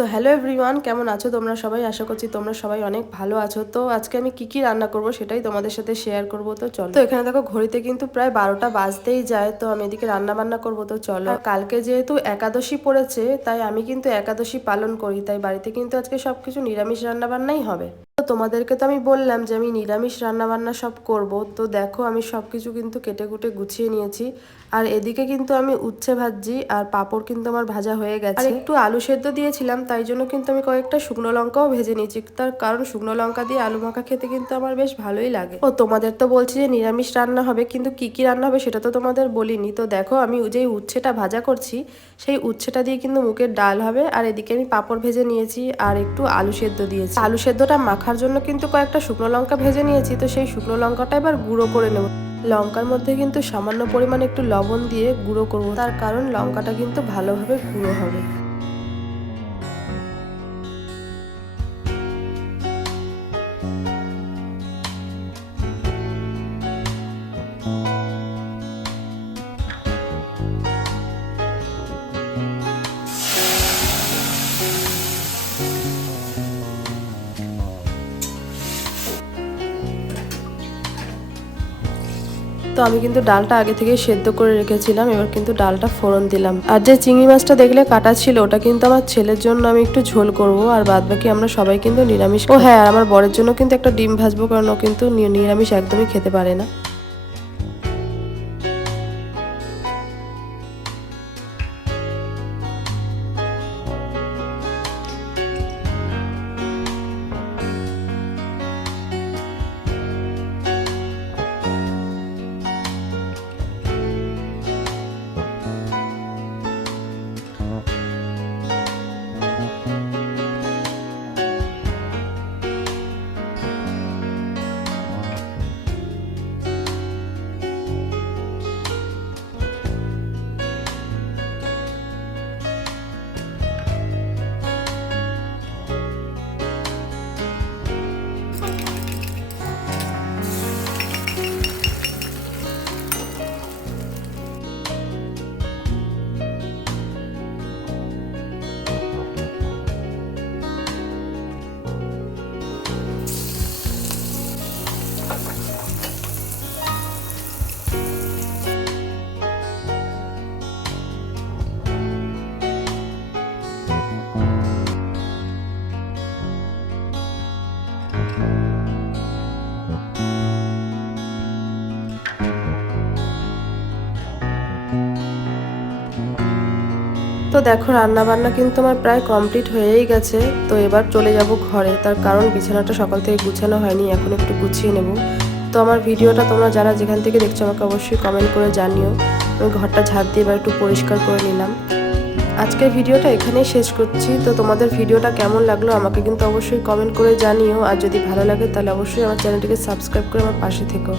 So hello everyone, কেমন আছো তোমরা সবাই? আশা করছি তোমরা সবাই অনেক ভালো আছো। তো আজকে আমি কি রান্না করব সেটাই তোমাদের সাথে শেয়ার করব। তো চলো। তো এখানে দেখো ঘড়িতে কিন্তু প্রায় 12টা বাজতেই যায়। তো আমি এদিকে রান্না বান্না করবো। তো চলো। আর কালকে যেহেতু একাদশী পড়েছে, তাই আমি কিন্তু একাদশী পালন করি, তাই বাড়িতে কিন্তু আজকে সবকিছু নিরামিষ রান্না বান্নাই হবে। তো তোমাদেরকে তো আমি বললাম যে আমি নিরামিষ রান্না বান্না সব করব। তো দেখো আমি সবকিছু কিন্তু কেটে কুটে গুছিয়ে নিয়েছি। আর এদিকে কিন্তু আমি উচ্ছে ভাজছি, আর পাঁপড় কিন্তু আমার ভাজা হয়ে গেছে। আর একটু আলু সেদ্ধ দিয়েছিলাম, তাই জন্য কিন্তু আমি কয়েকটা শুকনো লঙ্কাও ভেজে নিয়েছি। তার কারণ শুকনো লঙ্কা দিয়ে আলু মাখা খেতে কিন্তু আমার বেশ ভালোই লাগে। ও তোমাদের তো বলছি যে নিরামিষ রান্না হবে, কিন্তু কি রান্না হবে সেটা তো তোমাদের বলিনি। তো দেখো আমি যেই উচ্ছেটা ভাজা করছি, সেই উচ্ছেটা দিয়ে কিন্তু মুগের ডাল হবে। আর এদিকে আমি পাঁপড় ভেজে নিয়েছি আর একটু আলু সেদ্ধ দিয়েছি। আলু সেদ্ধটা মাখার জন্য কিন্তু কয়েকটা শুকনো লঙ্কা ভেজে নিয়েছি। তো সেই শুকনো লঙ্কাটা এবার গুঁড়ো করে নেব। লঙ্কার মধ্যে কিন্তু সামান্য পরিমাণে একটু লবণ দিয়ে গুঁড়ো করব, তার কারণ লঙ্কাটা কিন্তু ভালোভাবে গুঁড়ো হবে। তো আমি কিন্তু ডালটা আগে থেকে সেদ্ধ করে রেখেছিলাম, এবার কিন্তু ডালটা ফোড়ন দিলাম। আর যে চিংড়ি মাছটা দেখলে কাটা ছিল, ওটা কিন্তু আমার ছেলের জন্য আমি একটু ঝোল করব, আর বাদ বাকি আমরা সবাই কিন্তু নিরামিষ। ও হ্যাঁ, আর আমার বরের জন্য কিন্তু একটা ডিম ভাজবো, কারণ ও কিন্তু নিরামিষ একদমই খেতে পারে না। তো দেখো রান্না বান্না কিন্তু আমার প্রায় কমপ্লিট হয়েই গেছে। তো এবার চলে যাব ঘরে, তার কারণ বিছানাটা সকাল থেকে গুছানো হয়নি, এখন একটু গুছিয়ে নেব। তো আমার ভিডিওটা তোমরা যারা যেখান থেকে দেখছো আমাকে অবশ্যই কমেন্ট করে জানিও। আমি ঘরটা ঝাড় দিয়ে এবার একটু পরিষ্কার করে নিলাম। আজকের ভিডিওটা এখানেই শেষ করছি। তো তোমাদের ভিডিওটা কেমন লাগলো আমাকে কিন্তু অবশ্যই কমেন্ট করে জানিও। আর যদি ভালো লাগে তাহলে অবশ্যই আমার চ্যানেলটিকে সাবস্ক্রাইব করে আমার পাশে থেকো।